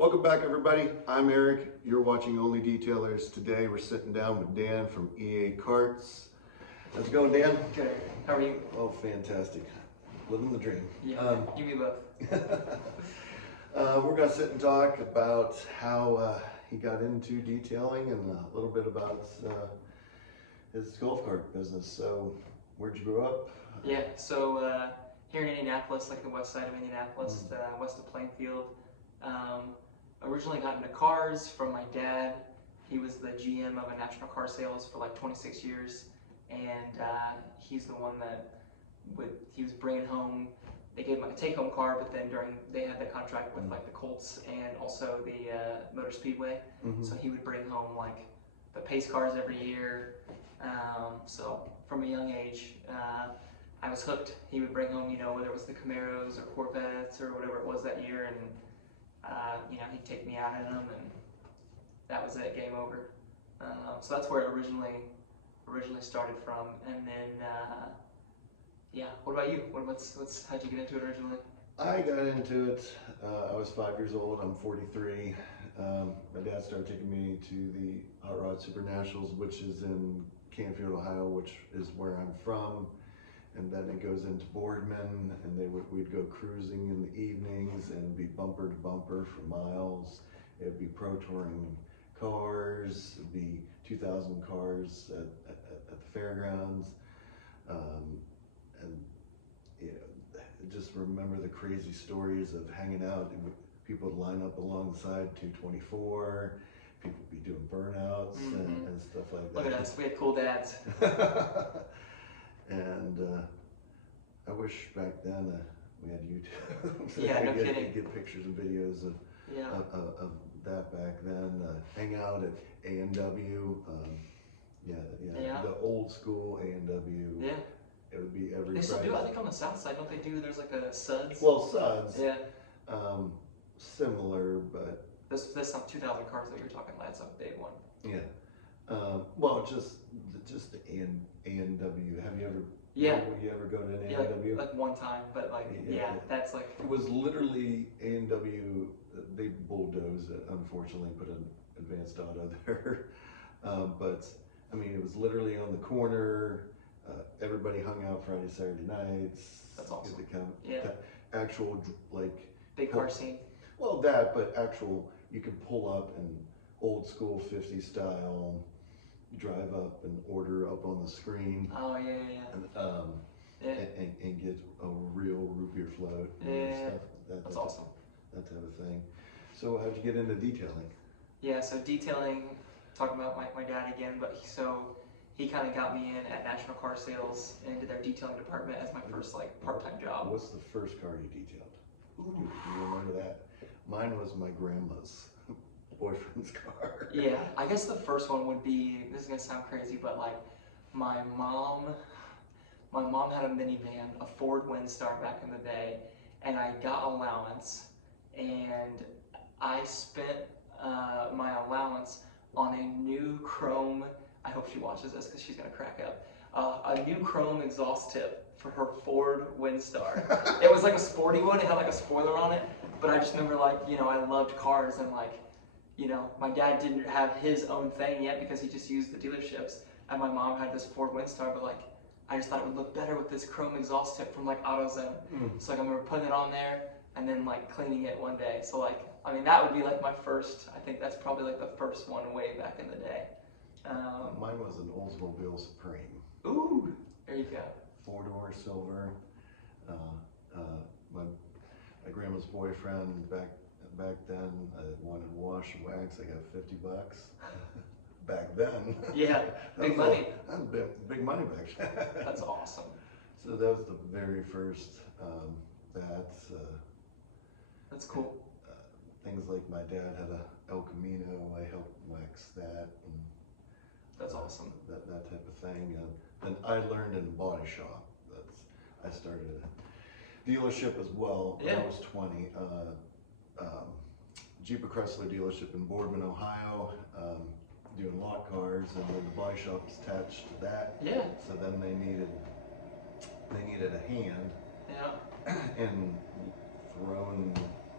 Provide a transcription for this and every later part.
Welcome back, everybody. I'm Eric. You're watching Only Detailers. Today we're sitting down with Dan from EA Carts. How's it going, Dan? Good. How are you? Oh, fantastic. Living the dream. Yeah, you me both. We're going to sit and talk about how he got into detailing and a little bit about his golf cart business. So, where'd you grow up? Yeah, so here in Indianapolis, like the west side of Indianapolis, west of Plainfield. Originally got into cars from my dad. He was the GM of a national car sales for like 26 years, and he's the one that he was bringing home. They gave him like a take-home car, but then they had the contract with like the Colts and also the Motor Speedway, so he would bring home like the pace cars every year. So from a young age, I was hooked. He would bring home, whether it was the Camaros or Corvettes or whatever it was that year, and he'd take me out in them, and that was it, game over. So that's where it originally started from. And then, what about you? How'd you get into it originally? I got into it, I was 5 years old, I'm 43. My dad started taking me to the Hot Rod Super Nationals, which is in Canfield, Ohio, which is where I'm from. And then it goes into Boardman, and we'd go cruising in the evenings and be bumper to bumper for miles. It'd be pro touring cars, it'd be 2,000 cars at the fairgrounds. Just remember the crazy stories of hanging out. People would line up alongside 224. People would be doing burnouts and stuff like that. Look at us, we had cool dads. And I wish back then we had YouTube. So yeah, no kidding. Get pictures and videos of that back then. Hang out at A&W. The old school A&W. Yeah. It would be every They still Friday. do, I think on the south side, don't they do, there's like a Suds? Well, Suds. Yeah. Similar, but... That's not 2,000 cars that you're talking about, it's a big one. Yeah. Well, just the A&W. Have you ever... Yeah. Would you ever go to an Yeah, A&W? like one time, but that's like... It was literally A&W, they bulldozed it, unfortunately, put an advanced auto there. But, I mean, it was literally on the corner. Everybody hung out Friday, Saturday nights. That's awesome. Actual, like... Big car scene. Well, but actual, you could pull up and old school 50s style, drive up and order up on the screen. Oh, yeah. And get a real root beer float. And stuff. That's awesome. That type of thing. So how'd you get into detailing? Yeah, so detailing, talking about my dad again, but he kind of got me in at National Car Sales into their detailing department as my first part-time job. What's the first car you detailed? Do you remember that? Mine was my grandma's boyfriend's car. Yeah, I guess the first one would be, this is gonna sound crazy, but my mom had a minivan, a Ford Windstar back in the day, and I got allowance, and I spent my allowance on a new chrome, I hope she watches this because she's gonna crack up, a new chrome exhaust tip for her Ford Windstar. It was like a sporty one, it had like a spoiler on it, but I just remember I loved cars, and my dad didn't have his own thing yet because he just used the dealerships, and my mom had this Ford Windstar, but I just thought it would look better with this chrome exhaust tip from AutoZone. So I remember putting it on there and then cleaning it one day. So that would be my first, I think that's probably the first one way back in the day. Mine was an Oldsmobile Supreme. Ooh, there you go. 4-door silver. My grandma's boyfriend back then wanted to wash and wax. I got $50 back then. Yeah, big money. That was big money back then. That's awesome. So that was the very first that's cool. Things like my dad had a El Camino. I helped wax that. And, that's awesome. That type of thing. And I learned in a body shop. I started a dealership as well when I was 20. Jeep Chrysler dealership in Boardman, Ohio, doing lot cars, and then the body shop was attached to that. Yeah. So then they needed a hand. Yeah. And thrown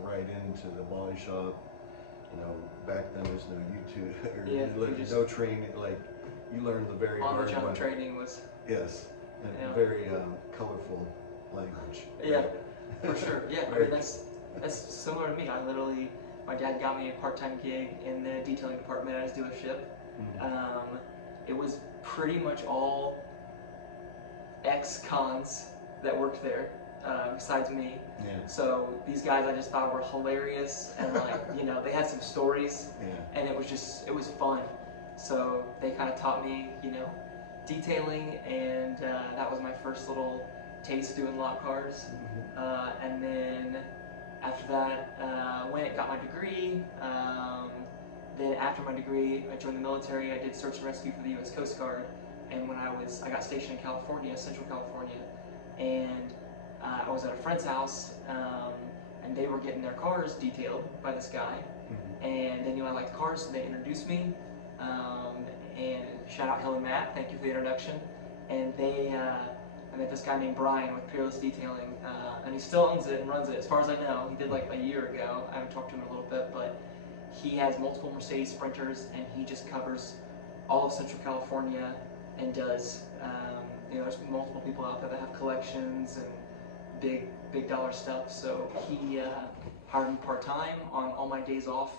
right into the body shop back then there's no YouTube or Yeah, no training. Like you learn the very on hard the job way. training was. Yes, and Yeah. very colorful language. Yeah, for sure. Yeah, I Very- mean that's similar to me. My dad got me a part-time gig in the detailing department at his dealership. It was pretty much all ex-cons that worked there, besides me. Yeah. So these guys I just thought were hilarious, and like they had some stories, Yeah. and it was fun. So they kind of taught me detailing, and that was my first little taste doing lot cars. And then after that, went and got my degree. Then after my degree, I joined the military. I did search and rescue for the U.S. Coast Guard. And when I got stationed in California, Central California, and I was at a friend's house, and they were getting their cars detailed by this guy. And they knew I liked cars, so they introduced me. And shout out Hill and Matt, thank you for the introduction. And I met this guy named Brian with Peerless Detailing, and he still owns it and runs it, as far as I know. He did like a year ago. I haven't talked to him in a little bit, but he has multiple Mercedes Sprinters, and he just covers all of Central California and does, there's multiple people out there that have collections and big dollar stuff. So he hired me part-time on all my days off,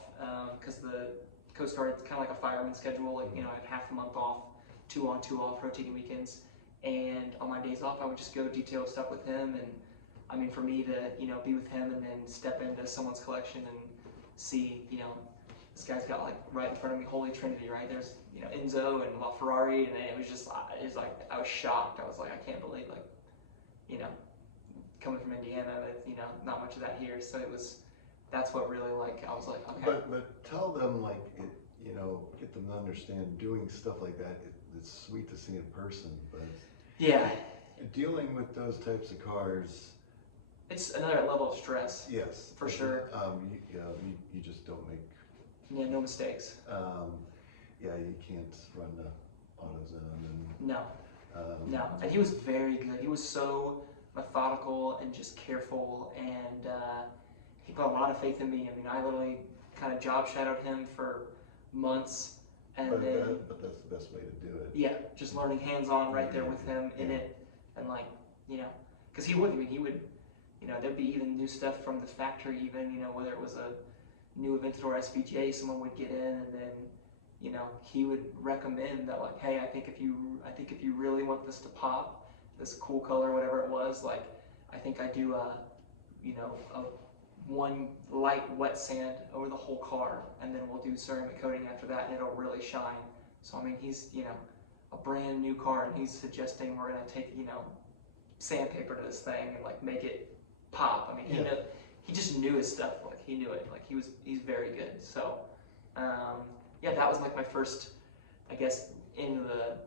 because the Coast Guard, it's kind of like a fireman schedule. Like, I had half the month off, 2 on, 2 off, rotating weekends. And on my days off, I would just go detail stuff with him. And I mean, for me to, be with him and then step into someone's collection and see, this guy's got like right in front of me, Holy Trinity, right? There's, Enzo and LaFerrari, and it was like, I was shocked. I was like, I can't believe, like, coming from Indiana, that, not much of that here. So that's what really, like, I was like, okay. But tell them, like, get them to understand doing stuff like that. It's sweet to see in person, but yeah, dealing with those types of cars, it's another level of stress. Yes, for sure. You just don't make no mistakes. You can't run the AutoZone and no. And he was very good. He was so methodical and just careful, and he put a lot of faith in me. I mean, I literally kind of job shadowed him for months, and but that's the best way to do it. Yeah, just learning hands-on right there with him in it, and like, because he would, there'd be even new stuff from the factory, even, whether it was a new Aventador SVJ, someone would get in, and then, he would recommend that, like, hey, I think if you really want this to pop, this cool color, whatever it was, like, I think I do a one light wet sand over the whole car, and then we'll do ceramic coating after that, and it'll really shine. So I mean, he's a brand new car, and he's suggesting we're gonna take sandpaper to this thing and like make it pop. I mean, he just knew his stuff. Like, he knew it. Like, he's very good. So that was like my first, I guess, into the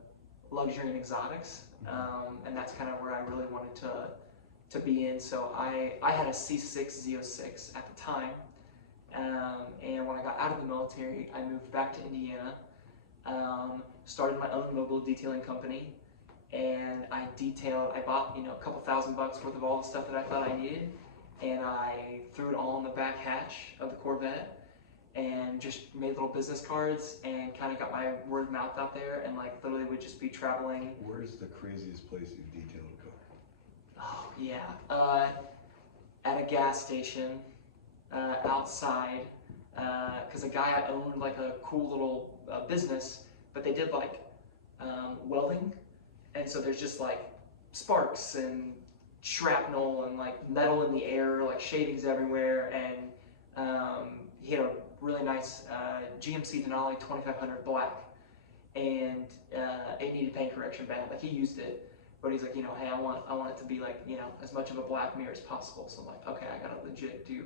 luxury and exotics, and that's kind of where I really wanted to be in. So I had a C6 Z06 at the time, and when I got out of the military, I moved back to Indiana, started my own mobile detailing company, and I bought a couple $1,000 worth of all the stuff that I thought I needed, and I threw it all in the back hatch of the Corvette, and just made little business cards and kind of got my word of mouth out there, and like literally would just be traveling. Where's the craziest place you've detailed a car? Oh yeah, at a gas station, outside, because a guy owned like a cool little business, but they did like welding, and so there's just like sparks and shrapnel and like metal in the air, like shavings everywhere, and he had a really nice GMC Denali 2500 black, and it needed paint correction bad. Like, he used it, but he's like, hey, I want it to be like, as much of a black mirror as possible. So I'm like, okay, I gotta legit do,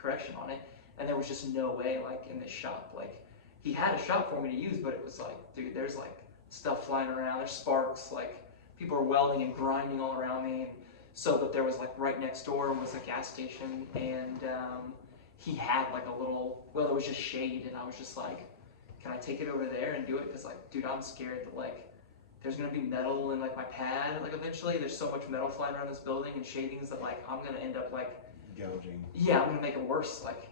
correction on it. And there was just no way, like, in this shop, like, he had a shop for me to use, but it was like, dude, there's like stuff flying around, there's sparks, like people are welding and grinding all around me. So, but there was like right next door was a gas station, and he had like a little, well, it was just shade, and I was just like, can I take it over there and do it? Because like, dude, I'm scared that like there's gonna be metal in like my pad, like eventually there's so much metal flying around this building and shavings that like I'm gonna end up like gouging. Yeah, I'm gonna make it worse. Like,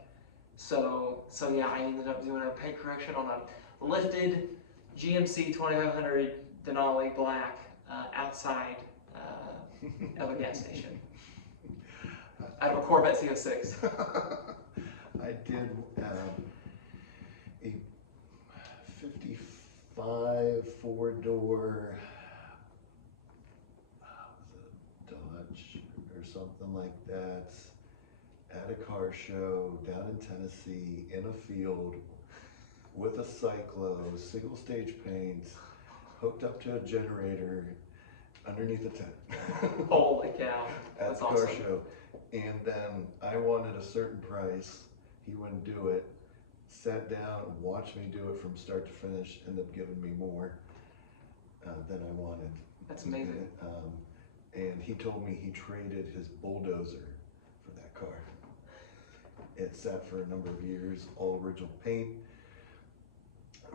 So yeah, I ended up doing a paint correction on a lifted GMC 2500 Denali Black outside of a gas station. Out of a Corvette C06. I did a 55 four-door, Dodge or something like that, at a car show down in Tennessee in a field with a cyclo, single stage paint, hooked up to a generator underneath a tent. Holy cow. At That's the car awesome. show. And then I wanted a certain price. He wouldn't do it. Sat down, watched me do it from start to finish, ended up giving me more than I wanted. That's amazing. And he told me he traded his bulldozer for that car. It sat for a number of years, all original paint,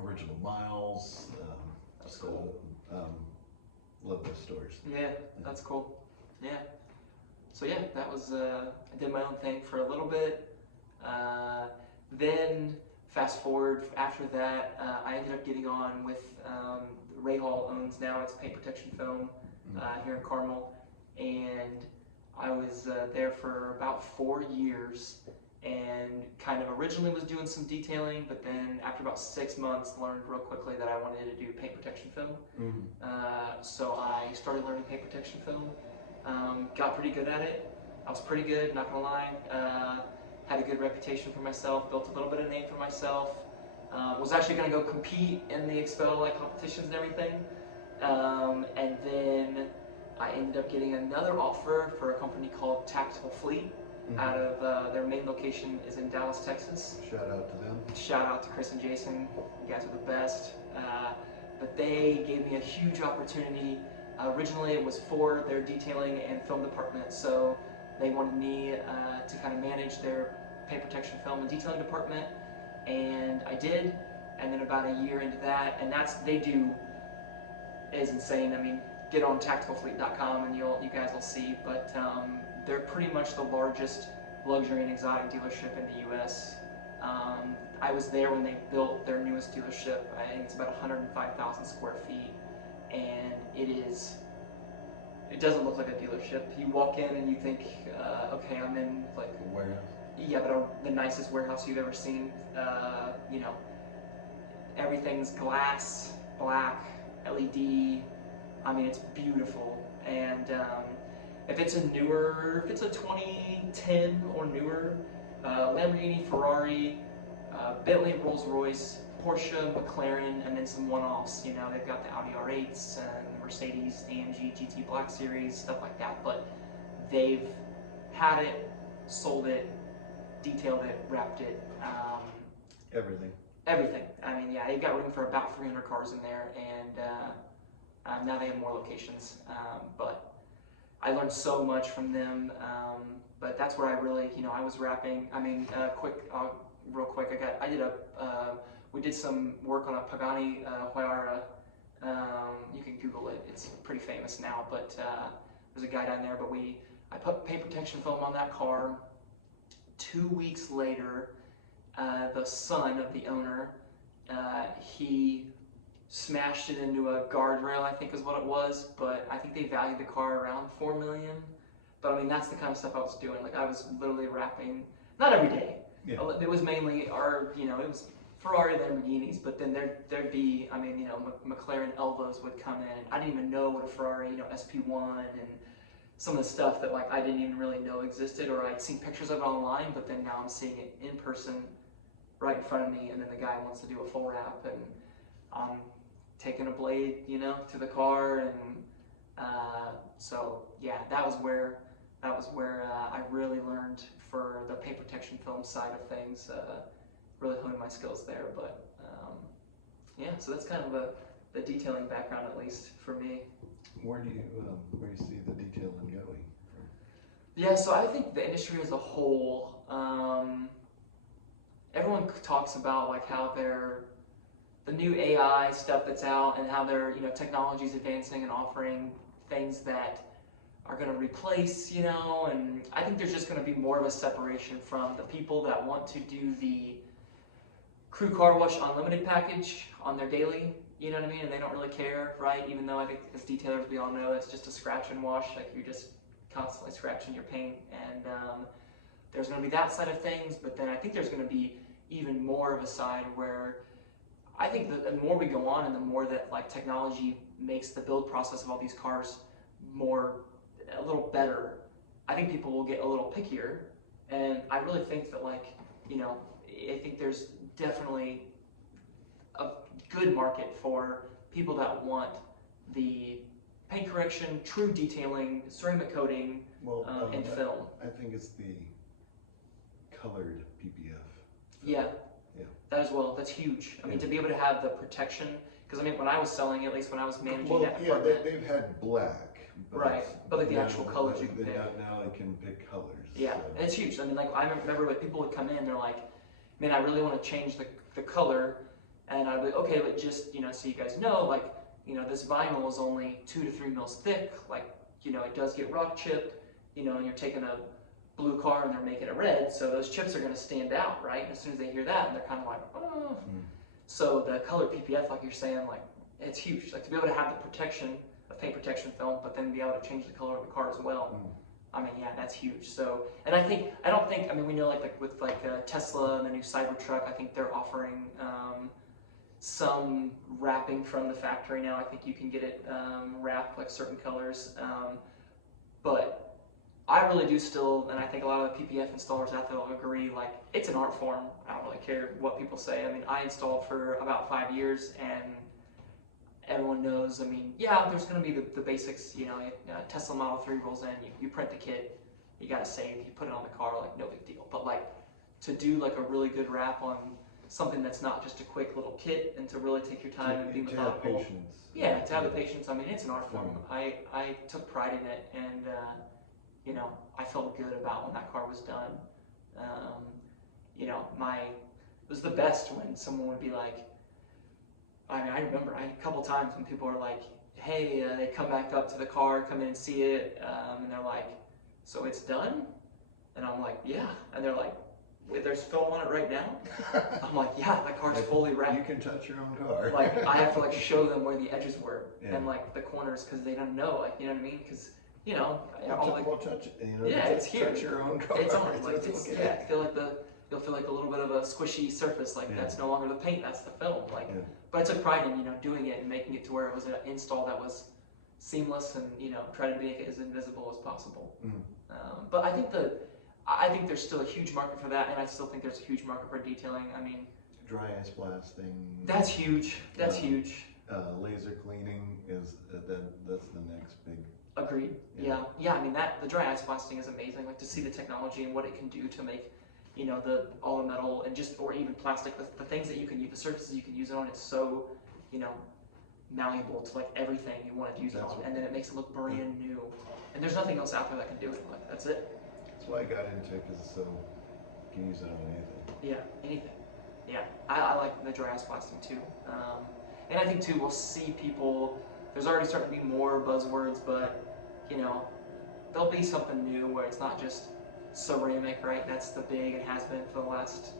original miles. That's cool. Love those stores. Yeah, that's cool. Yeah. So yeah, that was, I did my own thing for a little bit. Then fast forward after that, I ended up getting on with, Ray Hall owns now, it's paint protection film here in Carmel. And I was there for about 4 years and kind of originally was doing some detailing, but then after about 6 months learned real quickly that I wanted to do paint protection film. So I started learning paint protection film, got pretty good at it. I was pretty good, not gonna lie. Had a good reputation for myself, built a little bit of name for myself. Was actually gonna go compete in the Expel like competitions and everything. And then I ended up getting another offer for a company called Tactical Fleet. Out of their main location is in Dallas, Texas. Shout out to them. Shout out to Chris and Jason. You guys are the best. But they gave me a huge opportunity. Originally, it was for their detailing and film department. So they wanted me to kind of manage their paint protection film and detailing department, and I did. And then about a year into that, and they do is insane. I mean, get on tacticalfleet.com and you guys will see. But they're pretty much the largest luxury and exotic dealership in the U.S. I was there when they built their newest dealership. I think it's about 105,000 square feet, and it doesn't look like a dealership. You walk in and you think, okay, I'm in like A warehouse. Yeah, but the nicest warehouse you've ever seen. You know, everything's glass, black, LED. I mean, it's beautiful. And if it's a 2010 or newer, Lamborghini, Ferrari, Bentley, Rolls-Royce, Porsche, McLaren, and then some one-offs. You know, they've got the Audi R8s and the Mercedes AMG GT Black Series, stuff like that. But they've had it, sold it, detailed it, wrapped it. Everything. Everything. I mean, yeah, they've got room for about 300 cars in there, and now they have more locations. But I learned so much from them. But that's where I really, I was wrapping. I mean, real quick, we did some work on a Pagani Huayra. You can Google it. It's pretty famous now, but there's a guy down there. But I put paint protection film on that car. 2 weeks later, the son of the owner, he smashed it into a guardrail, I think is what it was, but I think they valued the car around $4 million. But I mean, that's the kind of stuff I was doing. Like, I was literally wrapping, not every day. Yeah. It was mainly it was Ferrari, Lamborghinis, but then there'd be, McLaren Elvos would come in. I didn't even know what a Ferrari, SP1 and some of the stuff that I didn't even really know existed, or I'd seen pictures of it online, but then now I'm seeing it in person right in front of me, and then the guy wants to do a full wrap, and I'm taking a blade, to the car, and so yeah, that was where I really learned for the paint protection film side of things, really honed my skills there. But yeah, so that's kind of the detailing background, at least for me. Where do you see the detailing going? Yeah, so I think the industry as a whole, everyone talks about how the new AI stuff that's out and how their technology is advancing and offering things that are going to replace, you know, and I think there's just going to be more of a separation from the people that want to do the crew car wash unlimited package on their daily, you know what I mean, and they don't really care, right? Even though I think as detailers we all know it's just a scratch and wash, like you're just constantly scratching your paint, and there's going to be that side of things, but then I think there's going to be even more of a side where I think that the more we go on and the more that like technology makes the build process of all these cars a little better, I think people will get a little pickier, and I really think that like, you know, I think there's definitely a good market for people that want the paint correction, true detailing, ceramic coating, and film. I think it's the colored PPF. Yeah. Yeah. That as well. That's huge. I mean, to be able to have the protection, because I mean, when I was selling, at least when I was managing that department, they've had black. Right, but like the actual colors you can pick. Now I can pick colors. Yeah, so. and it's huge. I mean, like I remember like people would come in, they're like, man, I really want to change the color, and I'd be like, okay, but just, you know, so you guys know, like, you know, this vinyl is only 2 to 3 mils thick, like, you know, it does get rock chipped, you know, and you're taking a blue car and they're making it red, so those chips are going to stand out, right? And as soon as they hear that, and they're kind of like, oh. So the color PPF, like you're saying, like, it's huge. Like to be able to have the protection of paint protection film, but then be able to change the color of the car as well. I mean, yeah, that's huge. So, and I don't think, I mean, we know like with Tesla and the new Cybertruck, I think they're offering some wrapping from the factory now. I think you can get it wrapped like certain colors. But I really do still, and I think a lot of the PPF installers out there will agree, like it's an art form. I don't really care what people say. I mean, I installed for about 5 years, and everyone knows, I mean, yeah, there's going to be the basics, you know, Tesla Model 3 rolls in, you print the kit, you got to save, you put it on the car, like no big deal. But like to do like a really good wrap on something that's not just a quick little kit, and to really take your time and be methodical. Patience. Yeah, to have the patience. I mean, it's an art form. I took pride in it, and you know, I felt good about when that car was done. You know, it was the best when someone would be like, I mean, I remember a couple times when people are like, hey, they come back up to the car, come in and see it, and they're like, so it's done? And I'm like, yeah. And they're like, wait, there's film on it right now? I'm like, yeah, that car's fully wrapped. You can touch your own car. Like, I have to like show them where the edges were and like the corners, because they don't know, like, you know what I mean? Because, you know, we'll touch it. You know, yeah, it's huge. Touch your own car. It's on. Like, it's okay. Yeah, you'll feel like a little bit of a squishy surface. Like that's no longer the paint, that's the film. Like, but I took pride in, you know, doing it and making it to where it was an install that was seamless, and you know, try to make it as invisible as possible. But I think there's still a huge market for that, and I still think there's a huge market for detailing. I mean, dry ice blasting. That's huge. That's huge. Laser cleaning is that's the next big. Agreed. Yeah. I mean, the dry ice blasting is amazing. Like to see the technology and what it can do to make, you know, all the metal and or even plastic, the things that you can use, the surfaces you can use it on. It's so, you know, malleable to like everything you want to use it on, and then it makes it look brand new. And there's nothing else out there that can do it. Like that's it. That's why I got into it, because it's so you can use it on anything. Yeah, anything. Yeah, I like the dry ice blasting too. And I think too, we'll see people. There's already starting to be more buzzwords, but you know, there'll be something new where it's not just ceramic, right? That's the big, and has been for the last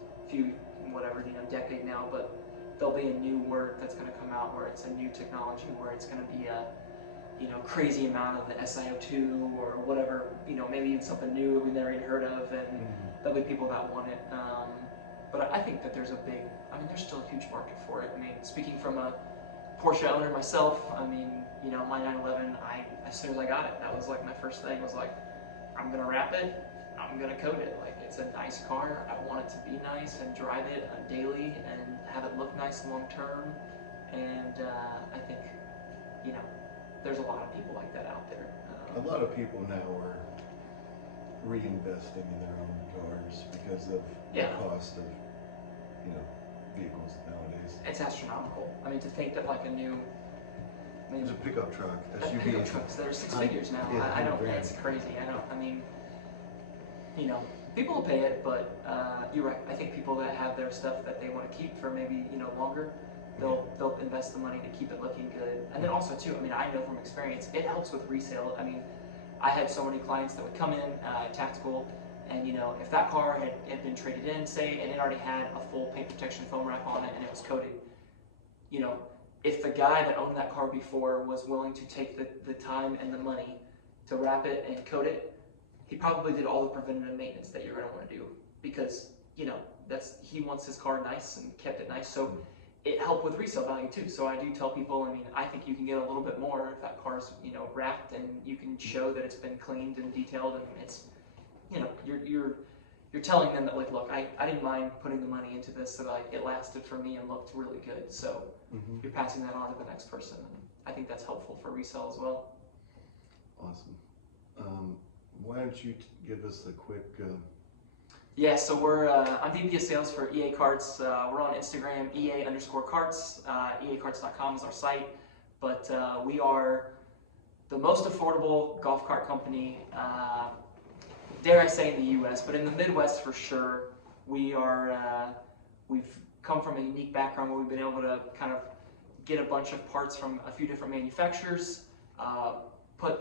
decade now. But there'll be a new word that's going to come out where it's a new technology, where it's going to be a, you know, crazy amount of the SiO2 or whatever. You know, maybe even something new we've never even heard of, and there'll be people that want it. But I think that there's still a huge market for it. I mean, speaking from a Porsche owner myself, I mean, you know, my 911, as soon as I got it, that was like my first thing, was like, I'm gonna wrap it, I'm gonna coat it. Like, it's a nice car, I want it to be nice and drive it daily and have it look nice long term. And I think, you know, there's a lot of people like that out there. A lot of people now are reinvesting in their own cars because of the cost of, you know, vehicles nowadays. It's astronomical. I mean, to think that like a new, there's a pickup truck, SUV. Pickup trucks that are 6 figures now. Yeah, I don't. It's crazy. I mean, you know, people will pay it, but you're right. I think people that have their stuff that they want to keep for maybe, you know, longer, they'll invest the money to keep it looking good. And then also too, I mean, I know from experience, it helps with resale. I mean, I had so many clients that would come in, tactical, and if that car had been traded in, say, and it already had a full paint protection foam wrap on it and it was coated, if the guy that owned that car before was willing to take the time and the money to wrap it and coat it, he probably did all the preventative maintenance that you're going to want to do, because he wants his car nice and kept it nice. So it helped with resale value too. So I do tell people, I think you can get a little bit more if that car's wrapped and you can show that it's been cleaned and detailed, and it's you're telling them that, like, look, I didn't mind putting the money into this so that it lasted for me and looked really good. So you're passing that on to the next person, and I think that's helpful for resale as well. Awesome. Why don't you give us a quick... Yeah, so I'm VP of Sales for EA Carts. We're on Instagram, EA_Carts. EACarts.com is our site. But we are the most affordable golf cart company, dare I say, in the U.S., but in the Midwest for sure. We've come from a unique background where we've been able to kind of get a bunch of parts from a few different manufacturers, put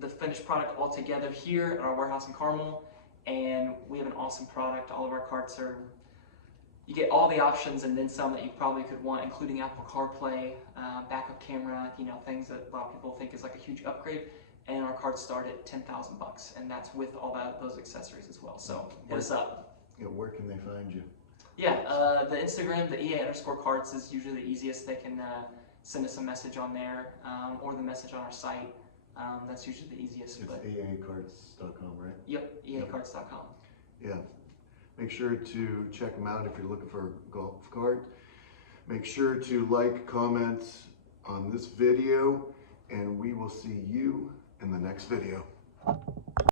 the finished product all together here at our warehouse in Carmel, and we have an awesome product. All of our carts you get all the options and then some that you probably could want, including Apple CarPlay, backup camera, things that a lot of people think is like a huge upgrade. And our carts start at $10,000, and that's with all those accessories as well. So hit us up. Yeah, where can they find you? Yeah, the Instagram, the EA_Carts is usually the easiest. They can send us a message on there, or the message on our site. That's usually the easiest. It's EACarts.com, right? Yep, EACarts.com. Yeah. Make sure to check them out if you're looking for a golf cart. Make sure to like, comment on this video, and we will see you in the next video.